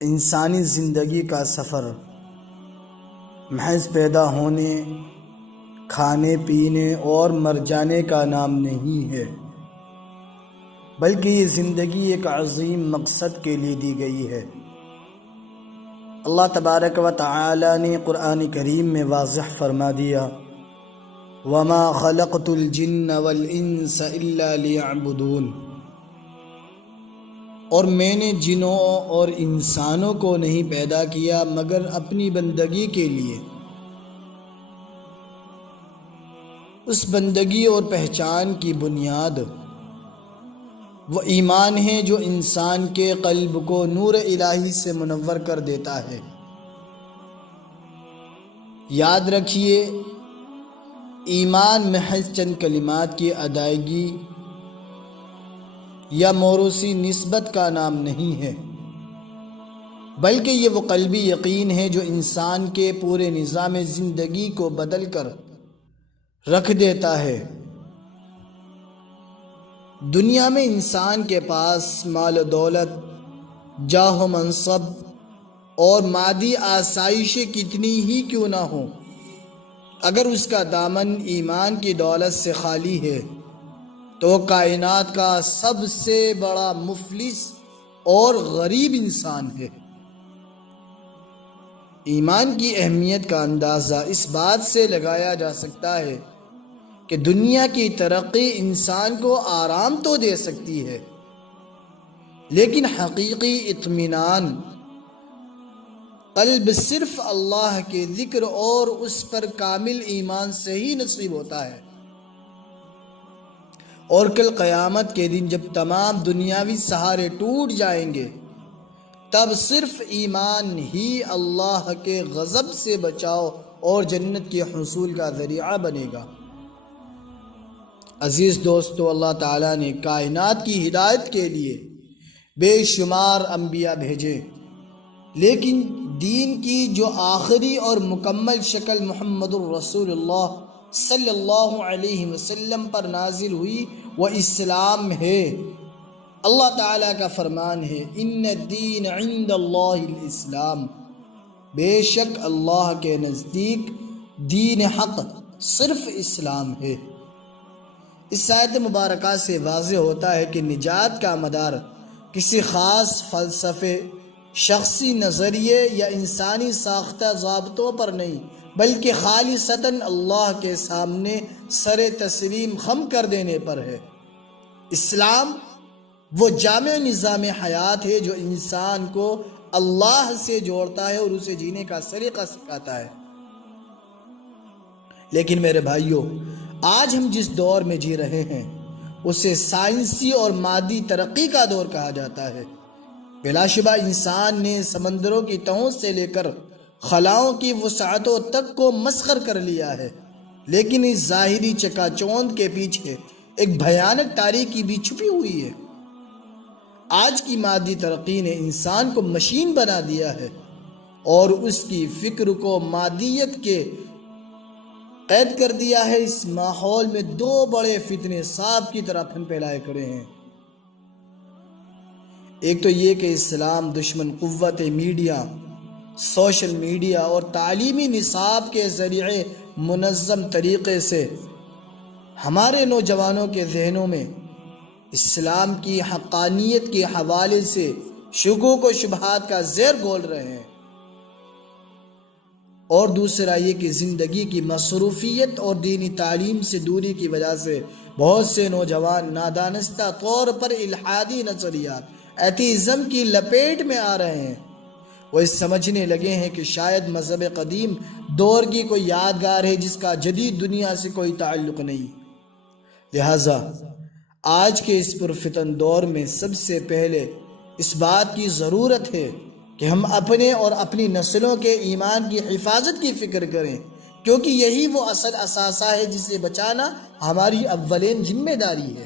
انسانی زندگی کا سفر محض پیدا ہونے، کھانے پینے اور مر جانے کا نام نہیں ہے، بلکہ یہ زندگی ایک عظیم مقصد کے لیے دی گئی ہے۔ اللہ تبارک و تعالی نے قرآن کریم میں واضح فرما دیا، وَمَا خَلَقْتُ الْجِنَّ وَالْإِنسَ إِلَّا لِيَعْبُدُونَ، اور میں نے جنوں اور انسانوں کو نہیں پیدا کیا مگر اپنی بندگی کے لیے۔ اس بندگی اور پہچان کی بنیاد وہ ایمان ہے جو انسان کے قلب کو نور الہی سے منور کر دیتا ہے۔ یاد رکھیے، ایمان محض چند کلمات کی ادائیگی یا موروثی نسبت کا نام نہیں ہے، بلکہ یہ وہ قلبی یقین ہے جو انسان کے پورے نظام زندگی کو بدل کر رکھ دیتا ہے۔ دنیا میں انسان کے پاس مال و دولت، جاہ و منصب اور مادی آسائشیں کتنی ہی کیوں نہ ہوں، اگر اس کا دامن ایمان کی دولت سے خالی ہے تو کائنات کا سب سے بڑا مفلس اور غریب انسان ہے۔ ایمان کی اہمیت کا اندازہ اس بات سے لگایا جا سکتا ہے کہ دنیا کی ترقی انسان کو آرام تو دے سکتی ہے، لیکن حقیقی اطمینان قلب صرف اللہ کے ذکر اور اس پر کامل ایمان سے ہی نصیب ہوتا ہے۔ اور کل قیامت کے دن جب تمام دنیاوی سہارے ٹوٹ جائیں گے، تب صرف ایمان ہی اللہ کے غضب سے بچاؤ اور جنت کے حصول کا ذریعہ بنے گا۔ عزیز دوستو، اللہ تعالیٰ نے کائنات کی ہدایت کے لیے بے شمار انبیاء بھیجے، لیکن دین کی جو آخری اور مکمل شکل محمد الرسول اللہ صلی اللہ علیہ وسلم پر نازل ہوئی وہ اسلام ہے۔ اللہ تعالیٰ کا فرمان ہے، ان الدین عند اللہ الاسلام، بے شک اللہ کے نزدیک دین حق صرف اسلام ہے۔ اس آیت مبارکہ سے واضح ہوتا ہے کہ نجات کا مدار کسی خاص فلسفے، شخصی نظریے یا انسانی ساختہ ضابطوں پر نہیں، بلکہ خالصتاً اللہ کے سامنے سر تسلیم خم کر دینے پر ہے۔ اسلام وہ جامع نظام حیات ہے جو انسان کو اللہ سے جوڑتا ہے اور اسے جینے کا سلیقہ سکھاتا ہے۔ لیکن میرے بھائیوں، آج ہم جس دور میں جی رہے ہیں اسے سائنسی اور مادی ترقی کا دور کہا جاتا ہے۔ بلا شبہ انسان نے سمندروں کی تہوں سے لے کر خلاؤں کی وسعتوں تک کو مسخر کر لیا ہے، لیکن اس ظاہری چکا چوند کے پیچھے ایک بھیانک تاریکی بھی چھپی ہوئی ہے۔ آج کی مادی ترقی نے انسان کو مشین بنا دیا ہے اور اس کی فکر کو مادیت کے قید کر دیا ہے۔ اس ماحول میں دو بڑے فتنے سانپ کی طرح پھن پھیلائے کھڑے ہیں۔ ایک تو یہ کہ اسلام دشمن قوت میڈیا، سوشل میڈیا اور تعلیمی نصاب کے ذریعے منظم طریقے سے ہمارے نوجوانوں کے ذہنوں میں اسلام کی حقانیت کے حوالے سے شکوک و شبہات کا زیر گھول رہے ہیں، اور دوسرا یہ کہ زندگی کی مصروفیت اور دینی تعلیم سے دوری کی وجہ سے بہت سے نوجوان نادانستہ طور پر الحادی نظریات، ایتھیزم کی لپیٹ میں آ رہے ہیں۔ وہ اس سمجھنے لگے ہیں کہ شاید مذہب قدیم دور کی کوئی یادگار ہے جس کا جدید دنیا سے کوئی تعلق نہیں۔ لہٰذا آج کے اس پرفتن دور میں سب سے پہلے اس بات کی ضرورت ہے کہ ہم اپنے اور اپنی نسلوں کے ایمان کی حفاظت کی فکر کریں، کیونکہ یہی وہ اصل اثاثہ ہے جسے بچانا ہماری اولین ذمہ داری ہے۔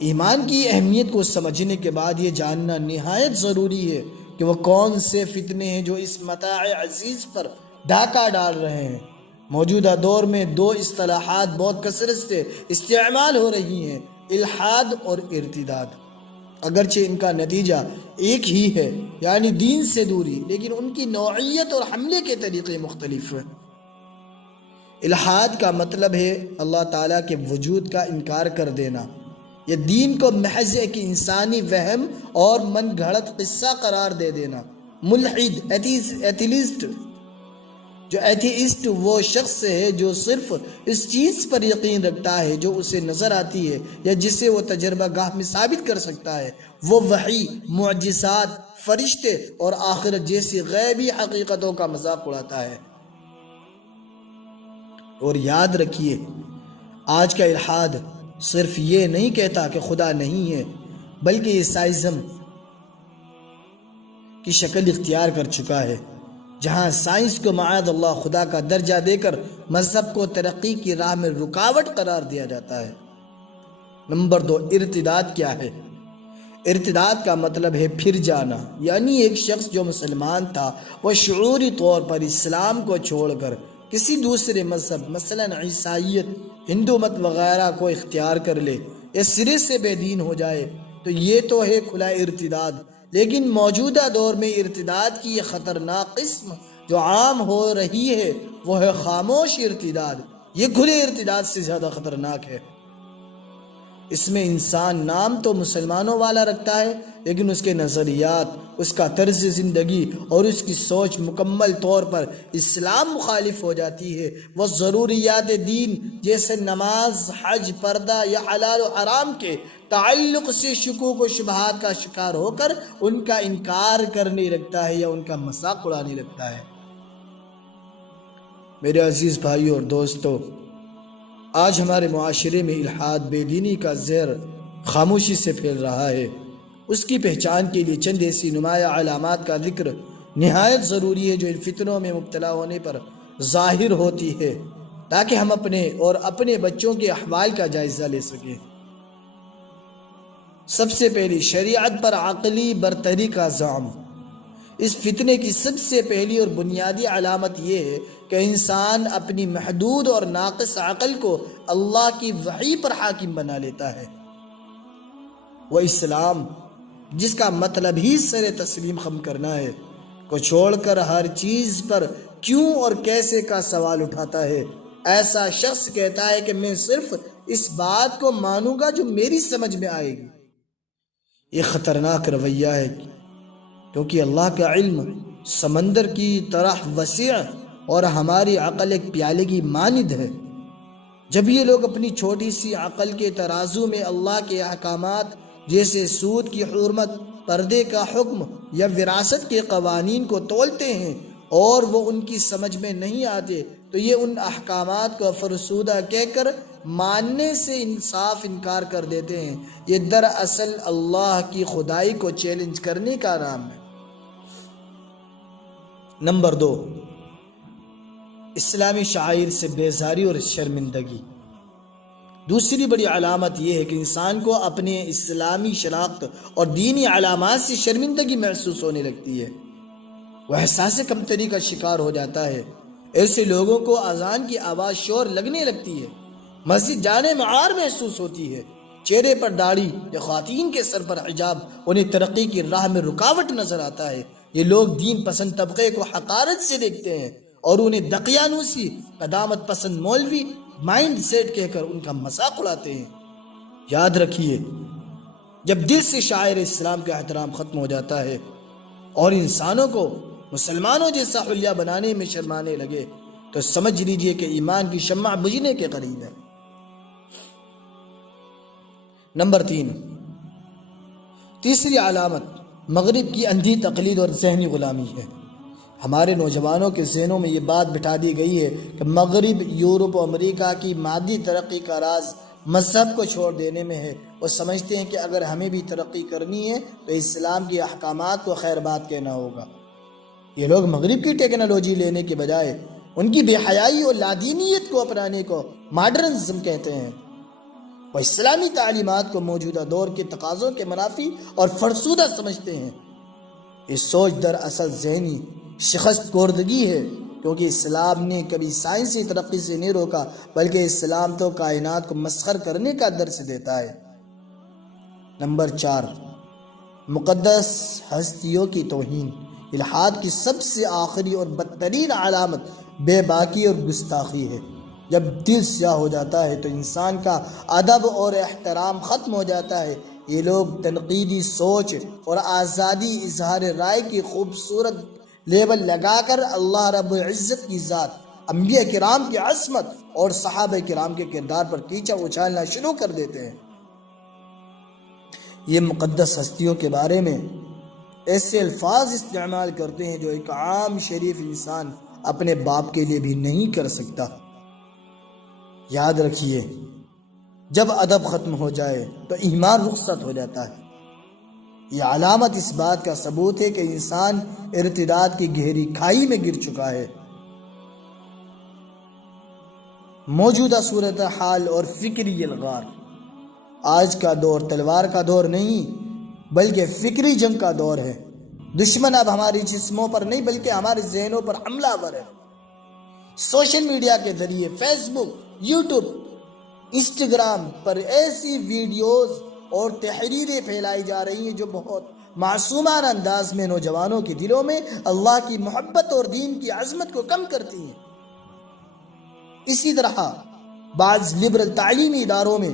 ایمان کی اہمیت کو سمجھنے کے بعد یہ جاننا نہایت ضروری ہے کہ وہ کون سے فتنے ہیں جو اس متاع عزیز پر ڈاکہ ڈال رہے ہیں۔ موجودہ دور میں دو اصطلاحات بہت کثرت سے استعمال ہو رہی ہیں، الحاد اور ارتداد۔ اگرچہ ان کا نتیجہ ایک ہی ہے، یعنی دین سے دوری، لیکن ان کی نوعیت اور حملے کے طریقے مختلف ہیں۔ الحاد کا مطلب ہے اللہ تعالیٰ کے وجود کا انکار کر دینا، یہ دین کو محض ایک انسانی وہم اور من گھڑت قصہ قرار دے دینا۔ ملحد ایتھیسٹ جو ایتھیسٹ وہ شخص ہے جو صرف اس چیز پر یقین رکھتا ہے جو اسے نظر آتی ہے یا جسے وہ تجربہ گاہ میں ثابت کر سکتا ہے۔ وہ وحی، معجزات، فرشتے اور آخرت جیسی غیبی حقیقتوں کا مذاق اڑاتا ہے۔ اور یاد رکھیے، آج کا الحاد صرف یہ نہیں کہتا کہ خدا نہیں ہے، بلکہ عیسائزم کی شکل اختیار کر چکا ہے، جہاں سائنس کو معاذ اللہ خدا کا درجہ دے کر مذہب کو ترقی کی راہ میں رکاوٹ قرار دیا جاتا ہے۔ نمبر 2، ارتداد کیا ہے؟ ارتداد کا مطلب ہے پھر جانا، یعنی ایک شخص جو مسلمان تھا وہ شعوری طور پر اسلام کو چھوڑ کر کسی دوسرے مذہب مثلا عیسائیت، ہندو مت وغیرہ کو اختیار کر لے یا سرے سے بے دین ہو جائے، تو یہ تو ہے کھلا ارتداد۔ لیکن موجودہ دور میں ارتداد کی یہ خطرناک قسم جو عام ہو رہی ہے وہ ہے خاموش ارتداد۔ یہ کھلے ارتداد سے زیادہ خطرناک ہے۔ اس میں انسان نام تو مسلمانوں والا رکھتا ہے، لیکن اس کے نظریات، اس کا طرز زندگی اور اس کی سوچ مکمل طور پر اسلام مخالف ہو جاتی ہے۔ وہ ضروریات دین جیسے نماز، حج، پردہ یا حلال و حرام کے تعلق سے شکوک و شبہات کا شکار ہو کر ان کا انکار کرنے لگتا ہے یا ان کا مذاق اڑانے لگتا ہے۔ میرے عزیز بھائیوں اور دوستو، آج ہمارے معاشرے میں الحاد، بے دینی کا زہر خاموشی سے پھیل رہا ہے۔ اس کی پہچان کے لیے چند ایسی نمایاں علامات کا ذکر نہایت ضروری ہے جو ان فتنوں میں مبتلا ہونے پر ظاہر ہوتی ہے، تاکہ ہم اپنے اور اپنے بچوں کے احوال کا جائزہ لے سکیں۔ سب سے پہلی، شریعت پر عقلی برتری کا زعم۔ اس فتنے کی سب سے پہلی اور بنیادی علامت یہ ہے کہ انسان اپنی محدود اور ناقص عقل کو اللہ کی وحی پر حاکم بنا لیتا ہے۔ وہ اسلام، جس کا مطلب ہی سر تسلیم خم کرنا ہے، کو چھوڑ کر ہر چیز پر کیوں اور کیسے کا سوال اٹھاتا ہے۔ ایسا شخص کہتا ہے کہ میں صرف اس بات کو مانوں گا جو میری سمجھ میں آئے گی۔ یہ خطرناک رویہ ہے، کیونکہ اللہ کا علم سمندر کی طرح وسیع اور ہماری عقل ایک پیالے کی مانند ہے۔ جب یہ لوگ اپنی چھوٹی سی عقل کے ترازو میں اللہ کے احکامات جیسے سود کی حرمت، پردے کا حکم یا وراثت کے قوانین کو تولتے ہیں اور وہ ان کی سمجھ میں نہیں آتے، تو یہ ان احکامات کو فرسودہ کہہ کر ماننے سے انصاف انکار کر دیتے ہیں۔ یہ دراصل اللہ کی خدائی کو چیلنج کرنے کا نام ہے۔ نمبر 2، اسلامی شعائر سے بیزاری اور شرمندگی۔ دوسری بڑی علامت یہ ہے کہ انسان کو اپنے اسلامی شناخت اور دینی علامات سے شرمندگی محسوس ہونے لگتی ہے۔ وہ احساس کمتری کا شکار ہو جاتا ہے۔ ایسے لوگوں کو اذان کی آواز شور لگنے لگتی ہے، مسجد جانے میں عار محسوس ہوتی ہے، چہرے پر داڑھی یا خواتین کے سر پر حجاب انہیں ترقی کی راہ میں رکاوٹ نظر آتا ہے۔ یہ لوگ دین پسند طبقے کو حقارت سے دیکھتے ہیں اور انہیں دقیانوسی، قدامت پسند مولوی مائنڈ سیٹ کہہ کر ان کا مذاق اڑاتے ہیں۔ یاد رکھیے، جب دل سے شاعر اسلام کا احترام ختم ہو جاتا ہے اور انسانوں کو مسلمانوں جیسا حلیہ بنانے میں شرمانے لگے، تو سمجھ لیجئے کہ ایمان کی شمع بجھنے کے قریب ہے۔ نمبر 3، تیسری علامت مغرب کی اندھی تقلید اور ذہنی غلامی ہے۔ ہمارے نوجوانوں کے ذہنوں میں یہ بات بٹھا دی گئی ہے کہ مغرب، یورپ و امریکہ کی مادی ترقی کا راز مذہب کو چھوڑ دینے میں ہے۔ وہ سمجھتے ہیں کہ اگر ہمیں بھی ترقی کرنی ہے تو اسلام کی احکامات کو خیر بات کہنا ہوگا۔ یہ لوگ مغرب کی ٹیکنالوجی لینے کے بجائے ان کی بے حیائی اور لادینیت کو اپنانے کو ماڈرنزم کہتے ہیں۔ وہ اسلامی تعلیمات کو موجودہ دور کے تقاضوں کے منافی اور فرسودہ سمجھتے ہیں۔ یہ سوچ دراصل ذہنی شکست خوردگی ہے، کیونکہ اسلام نے کبھی سائنسی ترقی سے نہیں روکا، بلکہ اسلام تو کائنات کو مسخر کرنے کا درس دیتا ہے۔ نمبر 4، مقدس ہستیوں کی توہین الحاد کی سب سے آخری اور بدترین علامت بے باکی اور گستاخی ہے۔ جب دل سیاہ ہو جاتا ہے تو انسان کا ادب اور احترام ختم ہو جاتا ہے۔ یہ لوگ تنقیدی سوچ اور آزادی اظہار رائے کی خوبصورت لیبل لگا کر اللہ رب العزت کی ذات، انبیاء کرام کی عصمت اور صحابہ کرام کے کردار پر کیچڑ اچھالنا شروع کر دیتے ہیں۔ یہ مقدس ہستیوں کے بارے میں ایسے الفاظ استعمال کرتے ہیں جو ایک عام شریف انسان اپنے باپ کے لیے بھی نہیں کر سکتا۔ یاد رکھیے، جب ادب ختم ہو جائے تو ایمان رخصت ہو جاتا ہے۔ یہ علامت اس بات کا ثبوت ہے کہ انسان ارتداد کی گہری کھائی میں گر چکا ہے۔ موجودہ صورتحال اور فکری الغار، آج کا دور تلوار کا دور نہیں بلکہ فکری جنگ کا دور ہے۔ دشمن اب ہماری جسموں پر نہیں بلکہ ہمارے ذہنوں پر حملہ آور ہے۔ سوشل میڈیا کے ذریعے فیس بک، یوٹیوب، انسٹاگرام پر ایسی ویڈیوز اور تحریریں پھیلائی جا رہی ہیں جو بہت معصومانہ انداز میں نوجوانوں کے دلوں میں اللہ کی محبت اور دین کی عظمت کو کم کرتی ہیں۔ اسی طرح بعض لبرل تعلیمی اداروں میں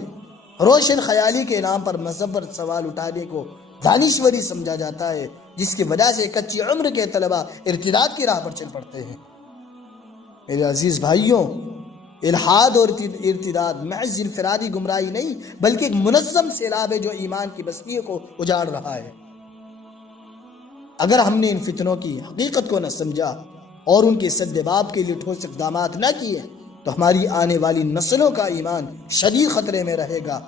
روشن خیالی کے نام پر مذہب پر سوال اٹھانے کو دانشوری سمجھا جاتا ہے، جس کی وجہ سے کچی عمر کے طلبہ ارتداد کی راہ پر چل پڑتے ہیں۔ میرے عزیز بھائیوں، الحاد اور ارتداد محض انفرادی گمراہی نہیں بلکہ ایک منظم سیلاب ہے جو ایمان کی بستیوں کو اجاڑ رہا ہے۔ اگر ہم نے ان فتنوں کی حقیقت کو نہ سمجھا اور ان کے سد باب کے لیے ٹھوس اقدامات نہ کیے تو ہماری آنے والی نسلوں کا ایمان شدید خطرے میں رہے گا۔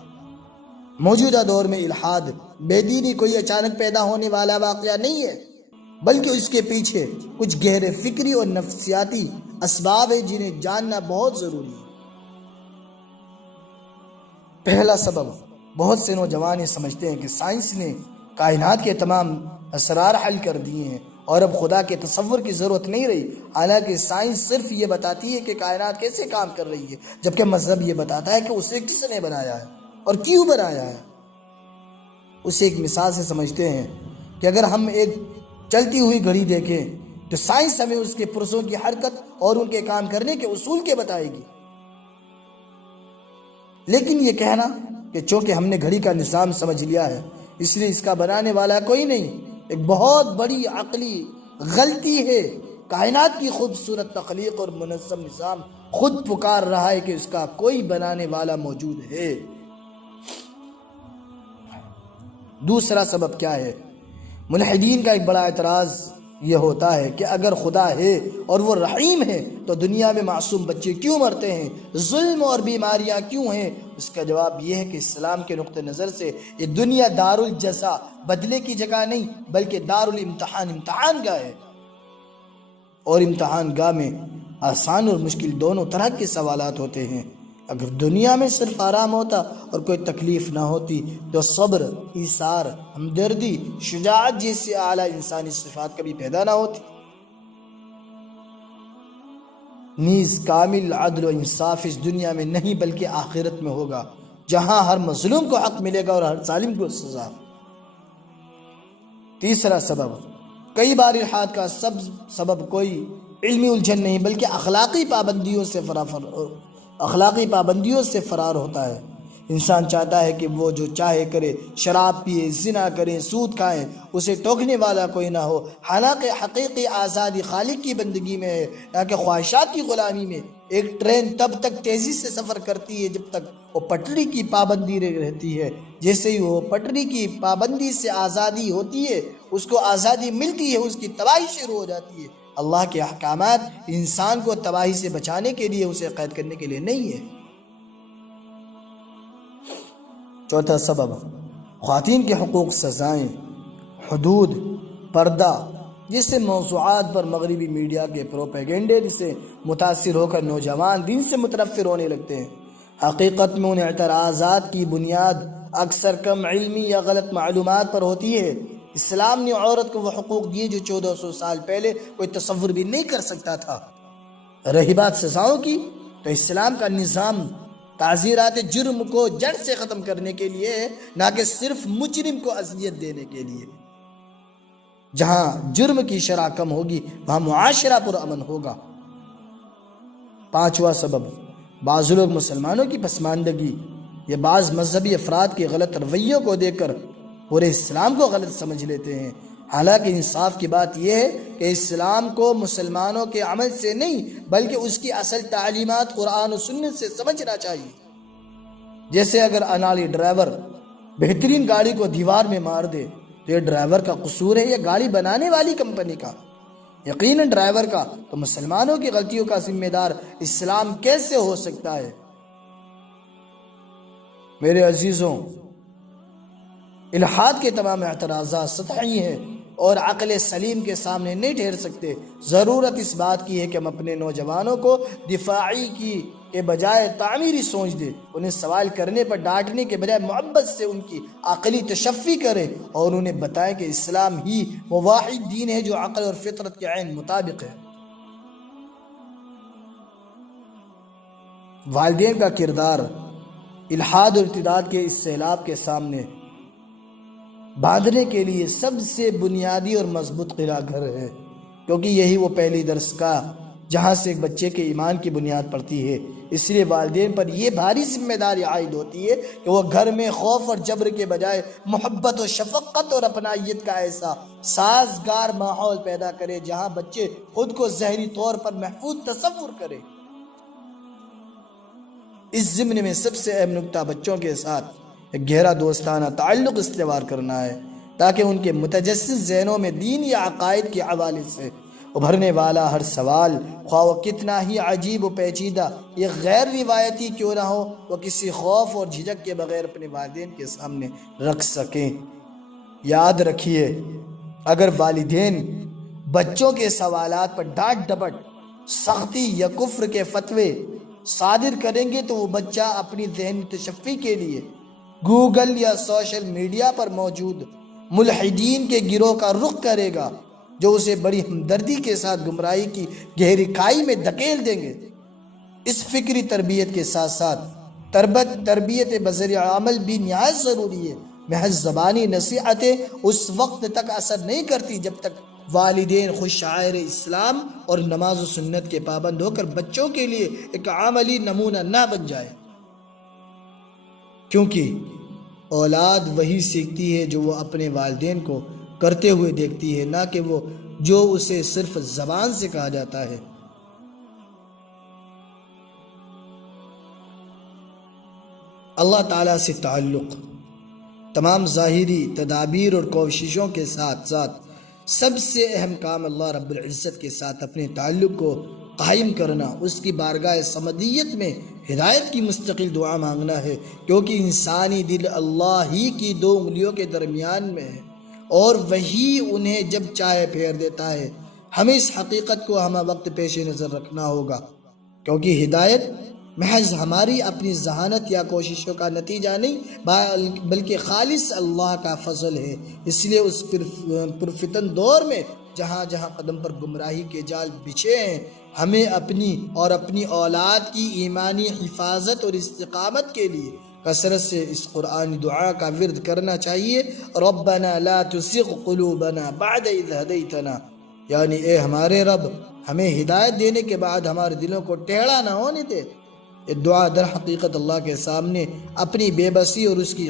موجودہ دور میں الحاد، بے دینی کوئی اچانک پیدا ہونے والا واقعہ نہیں ہے بلکہ اس کے پیچھے کچھ گہرے فکری اور نفسیاتی اسباب ہیں جنہیں جاننا بہت ضروری ہے۔ پہلا سبب، بہت سے نوجوان یہ سمجھتے ہیں کہ سائنس نے کائنات کے تمام اسرار حل کر دیے ہیں اور اب خدا کے تصور کی ضرورت نہیں رہی، حالانکہ سائنس صرف یہ بتاتی ہے کہ کائنات کیسے کام کر رہی ہے، جبکہ مذہب یہ بتاتا ہے کہ اسے کس نے بنایا ہے اور کیوں بنایا ہے۔ اسے ایک مثال سے سمجھتے ہیں کہ اگر ہم ایک چلتی ہوئی گھڑی دیکھیں تو سائنس ہمیں اس کے پرزوں کی حرکت اور ان کے کام کرنے کے اصول کے بتائے گی، لیکن یہ کہنا کہ چونکہ ہم نے گھڑی کا نظام سمجھ لیا ہے اس لیے اس کا بنانے والا کوئی نہیں، ایک بہت بڑی عقلی غلطی ہے۔ کائنات کی خوبصورت تخلیق اور منظم نظام خود پکار رہا ہے کہ اس کا کوئی بنانے والا موجود ہے۔ دوسرا سبب کیا ہے؟ ملحدین کا ایک بڑا اعتراض یہ ہوتا ہے کہ اگر خدا ہے اور وہ رحیم ہے تو دنیا میں معصوم بچے کیوں مرتے ہیں، ظلم اور بیماریاں کیوں ہیں؟ اس کا جواب یہ ہے کہ اسلام کے نقطہ نظر سے یہ دنیا دار الجزا، بدلے کی جگہ نہیں بلکہ دار الامتحان، امتحان گاہ ہے، اور امتحان گاہ میں آسان اور مشکل دونوں طرح کے سوالات ہوتے ہیں۔ اگر دنیا میں صرف آرام ہوتا اور کوئی تکلیف نہ ہوتی تو صبر، ایثار، ہمدردی، شجاعت جیسی اعلیٰ انسانی صفات کبھی پیدا نہ ہوتی۔ نیز کامل عدل و انصاف اس دنیا میں نہیں بلکہ آخرت میں ہوگا، جہاں ہر مظلوم کو حق ملے گا اور ہر ظالم کو سزا۔ تیسرا سبب، کئی بار الحاد کا سبب کوئی علمی الجھن نہیں بلکہ اخلاقی پابندیوں سے فرار ہوتا ہے۔ انسان چاہتا ہے کہ وہ جو چاہے کرے، شراب پیے، زنا کرے، سود کھائیں، اسے ٹوکنے والا کوئی نہ ہو، حالانکہ حقیقی آزادی خالق کی بندگی میں ہے، نہ کہ خواہشات کی غلامی میں۔ ایک ٹرین تب تک تیزی سے سفر کرتی ہے جب تک وہ پٹری کی پابندی رہتی ہے، جیسے ہی وہ پٹری کی پابندی سے آزادی ہوتی ہے، اس کو آزادی ملتی ہے، اس کی تباہی شروع ہو جاتی ہے۔ اللہ کے احکامات انسان کو تباہی سے بچانے کے لیے، اسے قید کرنے کے لیے نہیں ہے۔ چوتھا سبب، خواتین کے حقوق، سزائیں، حدود، پردہ جیسے موضوعات پر مغربی میڈیا کے پروپیگنڈے سے متاثر ہو کر نوجوان دین سے متنفر ہونے لگتے ہیں۔ حقیقت میں ان اعتراضات کی بنیاد اکثر کم علمی یا غلط معلومات پر ہوتی ہے۔ اسلام نے عورت کو وہ حقوق دیے جو 1400 سال پہلے کوئی تصور بھی نہیں کر سکتا تھا۔ رہی بات سزاؤں کی تو اسلام کا نظام تعزیرات جرم کو جڑ سے ختم کرنے کے لیے ہے، نہ کہ صرف مجرم کو اذیت دینے کے لیے۔ جہاں جرم کی شرح کم ہوگی وہاں معاشرہ پر امن ہوگا۔ پانچواں سبب، بعض لوگ مسلمانوں کی پسماندگی یا بعض مذہبی افراد کے غلط رویوں کو دیکھ کر پورے اسلام کو غلط سمجھ لیتے ہیں، حالانکہ انصاف کی بات یہ ہے کہ اسلام کو مسلمانوں کے عمل سے نہیں بلکہ اس کی اصل تعلیمات قرآن و سنت سے سمجھنا چاہیے۔ جیسے اگر اناڑی ڈرائیور بہترین گاڑی کو دیوار میں مار دے تو یہ ڈرائیور کا قصور ہے یا گاڑی بنانے والی کمپنی کا؟ یقیناً ڈرائیور کا۔ تو مسلمانوں کی غلطیوں کا ذمہ دار اسلام کیسے ہو سکتا ہے؟ میرے عزیزوں، الحاد کے تمام اعتراضات سطحی ہیں اور عقل سلیم کے سامنے نہیں ٹھہر سکتے۔ ضرورت اس بات کی ہے کہ ہم اپنے نوجوانوں کو دفاعی کی کے بجائے تعمیری سوچ دیں، انہیں سوال کرنے پر ڈانٹنے کے بجائے محبت سے ان کی عقلی تشفی کریں اور انہیں بتائیں کہ اسلام ہی وہ واحد دین ہے جو عقل اور فطرت کے عین مطابق ہے۔ والدین کا کردار الحاد اور ارتداد کے اس سیلاب کے سامنے باندھنے کے لیے سب سے بنیادی اور مضبوط قلعہ گھر ہے، کیونکہ یہی وہ پہلی درسگاہ جہاں سے ایک بچے کے ایمان کی بنیاد پڑتی ہے۔ اس لیے والدین پر یہ بھاری ذمہ داری عائد ہوتی ہے کہ وہ گھر میں خوف اور جبر کے بجائے محبت و شفقت اور اپنائیت کا ایسا سازگار ماحول پیدا کرے جہاں بچے خود کو ظاہری طور پر محفوظ تصور کرے۔ اس ضمن میں سب سے اہم نکتہ بچوں کے ساتھ ایک گہرا دوستانہ تعلق استوار کرنا ہے، تاکہ ان کے متجسس ذہنوں میں دین یا عقائد کے حوالے سے ابھرنے والا ہر سوال، خواہ وہ کتنا ہی عجیب و پیچیدہ یا غیر روایتی کیوں نہ ہو، وہ کسی خوف اور جھجک کے بغیر اپنے والدین کے سامنے رکھ سکیں۔ یاد رکھیے، اگر والدین بچوں کے سوالات پر ڈانٹ ڈپٹ، سختی یا کفر کے فتوے صادر کریں گے تو وہ بچہ اپنی ذہنی تشفی کے لیے گوگل یا سوشل میڈیا پر موجود ملحدین کے گروہ کا رخ کرے گا، جو اسے بڑی ہمدردی کے ساتھ گمراہی کی گہری کھائی میں دھکیل دیں گے۔ اس فکری تربیت کے ساتھ ساتھ تربیت بذریعہ عمل بھی نہایت ضروری ہے۔ محض زبانی نصیحتیں اس وقت تک اثر نہیں کرتی جب تک والدین خود شاعر اسلام اور نماز و سنت کے پابند ہو کر بچوں کے لیے ایک عملی نمونہ نہ بن جائے، کیونکہ اولاد وہی سیکھتی ہے جو وہ اپنے والدین کو کرتے ہوئے دیکھتی ہے، نہ کہ وہ جو اسے صرف زبان سے کہا جاتا ہے۔ اللہ تعالیٰ سے تعلق تمام ظاہری تدابیر اور کوششوں کے ساتھ ساتھ سب سے اہم کام اللہ رب العزت کے ساتھ اپنے تعلق کو قائم کرنا، اس کی بارگاہ صمدیت میں ہدایت کی مستقل دعا مانگنا ہے، کیونکہ انسانی دل اللہ ہی کی دو انگلیوں کے درمیان میں ہے اور وہی انہیں جب چاہے پھیر دیتا ہے۔ ہمیں اس حقیقت کو ہمہ وقت پیش نظر رکھنا ہوگا، کیونکہ ہدایت محض ہماری اپنی ذہانت یا کوششوں کا نتیجہ نہیں بلکہ خالص اللہ کا فضل ہے۔ اس لیے اس پرفتن دور میں جہاں جہاں قدم پر گمراہی کے جال بچھے ہیں، ہمیں اپنی اور اپنی اولاد کی ایمانی حفاظت اور استقامت کے لیے کثرت سے اس قرآنی دعا کا ورد کرنا چاہیے۔ ربنا لا تزغ قلوبنا بعد اذ ہدیتنا، یعنی اے ہمارے رب، ہمیں ہدایت دینے کے بعد ہمارے دلوں کو ٹیڑھا نہ ہونے دے۔ یہ دعا در حقیقت اللہ کے سامنے اپنی بے بسی اور اس کی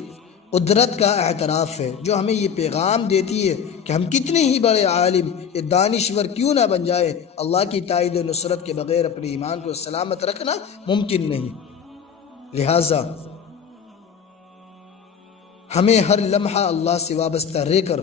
قدرت کا اعتراف ہے، جو ہمیں یہ پیغام دیتی ہے کہ ہم کتنے ہی بڑے عالم یا دانشور کیوں نہ بن جائے، اللہ کی تائید و نصرت کے بغیر اپنے ایمان کو سلامت رکھنا ممکن نہیں۔ لہٰذا ہمیں ہر لمحہ اللہ سے وابستہ رہ کر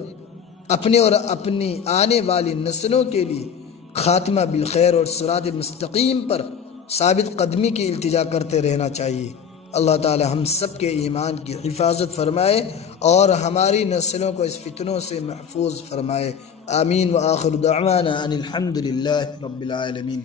اپنے اور اپنی آنے والی نسلوں کے لیے خاتمہ بالخیر اور صراط مستقیم پر ثابت قدمی کی التجا کرتے رہنا چاہیے۔ اللہ تعالی ہم سب کے ایمان کی حفاظت فرمائے اور ہماری نسلوں کو اس فتنوں سے محفوظ فرمائے۔ آمین وآخر دعوانا ان الحمد للہ رب العالمین۔